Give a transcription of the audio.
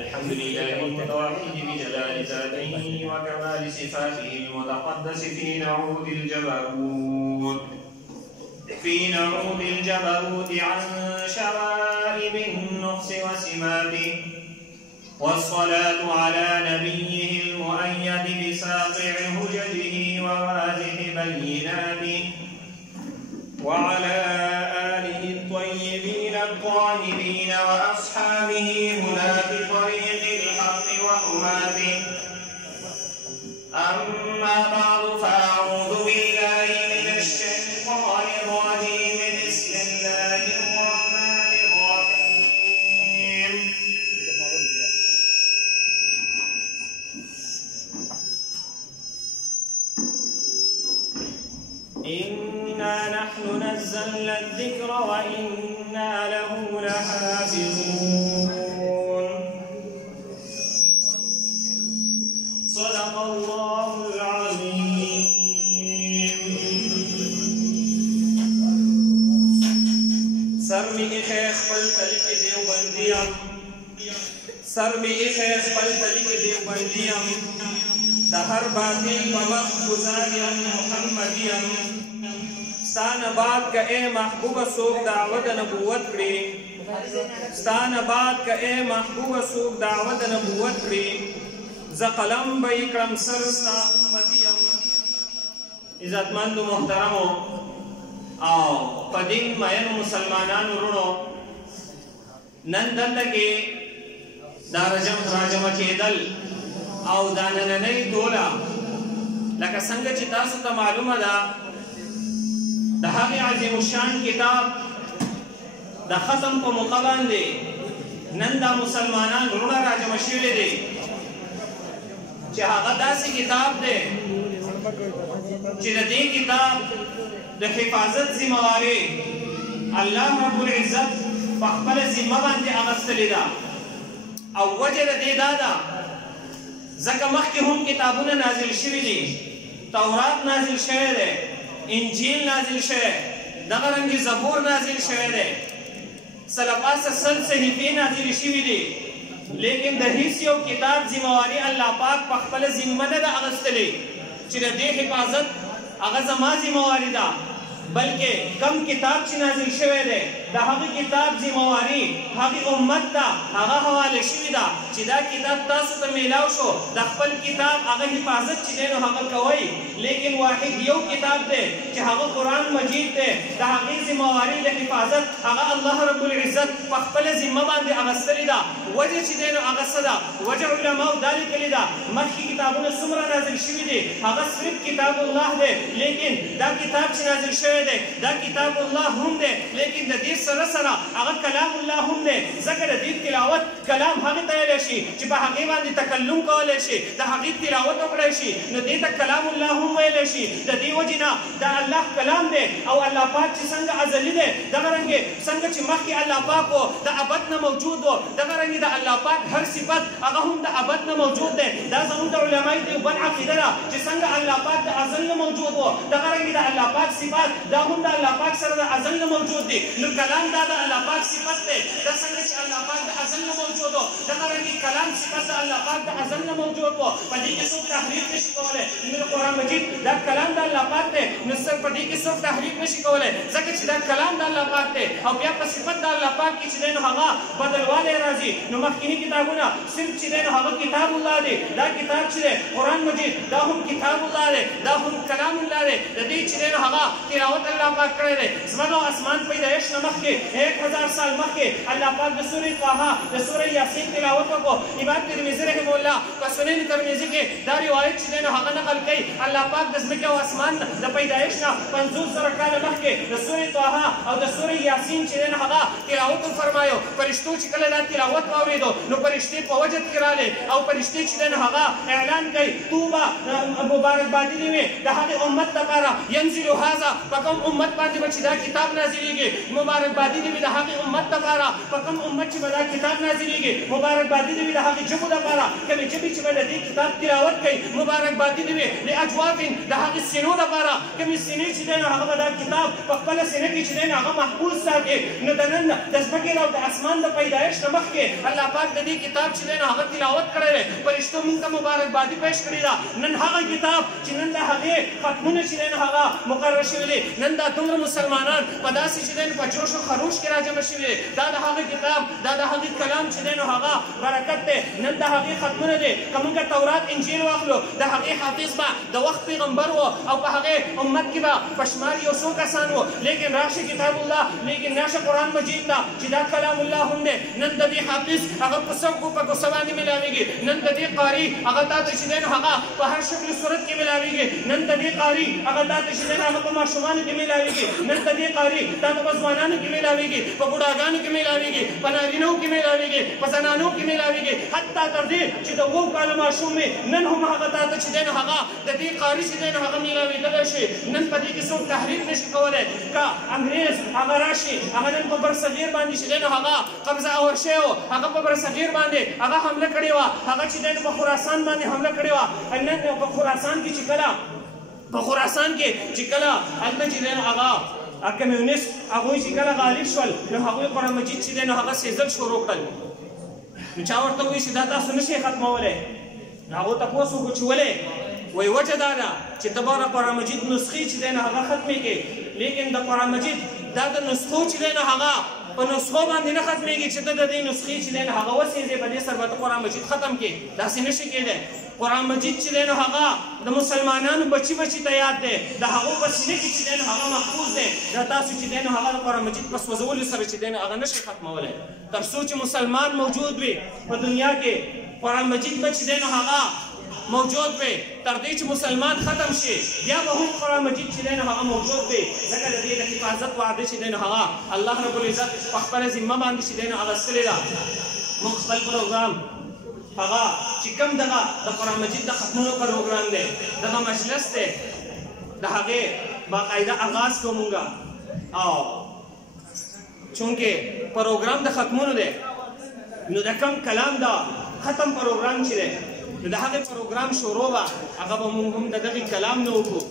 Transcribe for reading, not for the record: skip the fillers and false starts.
الحمد لله المتوحد بجلال ذاته وكمال صفاته المتقدس في نعود الجبروت عن شوائب النقص وسماته، والصلاة على نبيه المؤيد بساطع هججه وواضح بيناته، وعلى آله الطيبين الطاهرين وأصحابه هنا بطريق الحق وحماته. أما بعد فأعوذ بالله من الشيطان الرجيم. بسم الله الرحمن الرحيم. إنا نحن نزلنا الذكر وإنا له لحافظون. صدق الله العظيم. سر می خیخ پل تلک دیوبندیم، سر می خیخ پل تلک دیوبندیم، دهر باطل بمخ گزاریم محمدیم. ستان بعد کا اے محبوب سوک دعوت نبوت کری، ستان بعد کا اے محبوب سوک دعوت نبوت کری، ز قلم بی کرم سر ستا امتیم. عزتمند و محترمو او پدین مین مسلمانان رونو، نن دلته کې دا راجم کېدل او دا نننۍ دوله لکه څنګه چې تاسو ته معلومه ده د هغې عظیم الشان کتاب د ختم په موقع باندې نن دا مسلمانان وروڼه راجمع شوي دي چې هغه داسې کتاب دی چې د دې کتاب د حفاظت ذمهواري الله رب العزت په خپله ذمه باندې اخیستلې ده. او وجه د دې دا ده ځکه مخکې هم کتابونه نازل شوي دي، تورات نازل شوی دی، انجیل نازل شوی، دغه رنګې زبور نازل شوی دی، سلپاسه سل صحیفې نازل شوي دي، لیکن د هیڅ یو کتاب ذمهواري الله پاک په خپله ذمه نه ده اخیستلې چې د دې حفاظت هغه زما ذمهواري ده، بلکې کم کتاب چې نازل شوی دی د هغه کتاب ذمهواري هغې امت ته هغه حواله شوې ده چې دا کتاب تاسو ته میلاو شو، د خپل کتاب هغه حفاظت چې دی نو هغه کوئ. لیکن واحد یو کتاب دی چې هغه قرآن مجید دی، د هغې ذمهواري د حفاظت هغه الله رب العزت په خپله ذمه باندې اخیستلې ده. وجه چې دی نو هغه څه ده؟ وجه علماو دا لیکلې ده مخکې کتابونه څومره نازل شوي دي هغه صرف کتاب الله دی، لیکن دا کتاب چې نازل شوی دی دا کتاب الله هم دی، لیکن د دې سره سره هغه کلام الله هم دی. ځکه د دې تلاوت کلام هغې ته ویلی شي چې په هغې باندې تکلم کولی شي، د هغې تلاوت وکړی شي، نو دې ته کلام الله هم ویلی شي. د دې وجې نه دا الله کلام دی او الله پاک چې څنګه ازلي دی دغه رنګې څنګه چې مخکې الله پاک و د ابد نه موجود و، دغه رنګې د الله پاک هر صفت هغه هم د ابد نه موجود دی. دا زموږ د علمای دیوبند عقیده ده چې څنګه الله پاک د ازل نه موجود و، دغه رنګې د الله پاک صفات دا هم د الله پاک سره د ازل نه موجود دي. نو کلام دا د الله پاک صفت دی، دا څنګه چې الله پاک د ازل نه موجود و دغه رنګې کلام صفت د الله پاک د ازل نه موجود و. په دې کې څوک تحریف نشي کولی. نو قرآن مجید دا کلام د الله پاک دی، نو په دې کې څوک تحریف نشي کولی ځکه چې دا کلام د الله پاک دی. او بیا په صفت د الله پاک کې چې دی نو هغه بدلوالی راځي. نو مخکیني کتابونه صرف چې دی نو هغه کتاب الله دی، دا کتاب چې دی قرآن مجید دا هم کتاب الله دی، دا هم کلام الله دی. د دې چې دی نو هغه تلاوت الله پاک کړی دی. زمن او اسمان پیدایش نه مخکې 1000 سال مخکې الله پاک د سورې طه د سورې یاسین تلاوت وکړو. امام ترمذي رحمه الله په سنن ترمذي کې دا روایت چې دی نو هغه نقل کوي الله پاک د ځمکې او اسمان د پیدایش نه 50,000 کاله مخکې د سورې طه او د سورې یاسین چې دی نو هغه تلاوت فرمایو. فرشتو چې کله دا تلاوت واورېدو نو فرشتې په وجد کې راغلې او فرشتې چې دی نو هغه اعلان کوي توبه مبارکبادي دې وي د هغې امت لپاره ينزل هذا په کوم امت باندې به چې دا کتاب نازلېږي، مبارکبادي دې وي د هغې امت لپاره په کوم امت چې به دا کتاب نازلېږي، مبارکبادي دې وي د هغې ژبو لپاره کومې ژبې چې به د دې کتاب تلاوت کوي مبارکبادي دې وي لاجواف د هغې سینو دپاره کومې سینې چې دی نو هغه به دا کتاب په خپله سینه کې چې دی نو هغه محفوظ ساتي نو د نن د ځمکې او د اسمان د پیدایښت نه مخکې الله پاک د دې کتاب چې دی نو هغه تلاوت کړی دی فرشتو موږ ته مبارکبادي پیش کړې ده نن هغه کتاب چې نن د هغې ختمونه چې دی نو هغه مقرر شوي دي نن دا دومره مسلمانان په داسې چې دی نو په جوش و خروش کې راجمع شوي دي دا د هغه کتاب دا د هغې کلام چې دی نو هغه برکت دی نن د هغې ختمونه دي که موږ تورات انجیل واخلو د هغې حافظ به د وخت پیغمبر و او په هغې امت کې به په شمار یو څو کسان و لیکن راشه کتاب الله لیکن راشه قرآن مجید ته چې دا کلام الله هم دی نن د دې حافظ هغه په څوکو په کوڅه باندې میلاویږي نن د دې قاري هغه تا ته چې دی نو هغه په هر شکل صورت کې میلاویږي نن د دې قاري هغه تا ته چې دی نو هغه په ماشومانو کې میلاویږي نن د دې قاري تا ته په ځوانانو کې میلاویږي په بوډاګانو کې میلاویږي په نارینهو کې میلاویږي په زنانو کې میلاویږي حتی تر دې چې د 7 کاله ماشوم نن هم هغه تا ته چې دی نو هغه د دې قاري چې دی نو هغه میلاویدلی شي نن په دې کې څوک تحریف نشي کولی که انګریز هغه راشي هغه نن په برصغیر باندې چې دی نو هغه قبضه اور شوی و هغه په برصغیر باندې هغه حمله کړې وه هغه چې دی نو په خراسان باندې حمله کړې وه نن په خراسان کې چې کله هلته چې دی نو هغه کمیونست هغوی چې کله غالب شول نو هغوی قرآن مجید چې دی نو هغه سیزل شروع کړل نو چا ورته وایي چې دا تاسو نشئ ختمولی نو هغو تپوس وکړو چې ولې وایي وجه دا ده چې ته به د قرآن مجید نسخې چې دی نو هغه ختمې کړې لیکن د قرآن مجید دا د نسخو چې دی نو هغه په نسخو باندې نه ختمېږي چې ته د دې نسخې چې دی نو هغه وسېځې په دې سره به ته قرآن مجید ختم کړې داسې نشي کېدی قرآن مجید چې دی نو هغه د مسلمانانو بچي ته یاد دی د هغو په سینې کې چې دی نو هغه محفوظ دی دا تاسو چې دی نو هغه د قرآن مجید په سوځولو سره چې دی نو هغه نشئ ختمولی تر څو چې مسلمان موجود وي په دنیا کې قرآن مجید به چې دی نو هغه موجود وي تر دې چې مسلمان ختم شي بیا به هم قرآن مجید چې دی نو هغه موجود وي ځکه د دې د حفاظت وعده چې دی نو هغه الله رب العزت په خپله ذمه باندې چې دی نو اخیستلې ده موږ خپل پروګرام هغه چې کوم دغه د قرآن مجید د ختمونو پروګرام دی دغه مجلس دی د هغې باقاعده آغاز کوو مونږ او چونکې پروګرام د ختمونو دی نو د کم کلام دا ختم پروګرام چې دی نو د هغې پروګرام شروع به هغه به مونږ هم د دغې کلام نه وکړو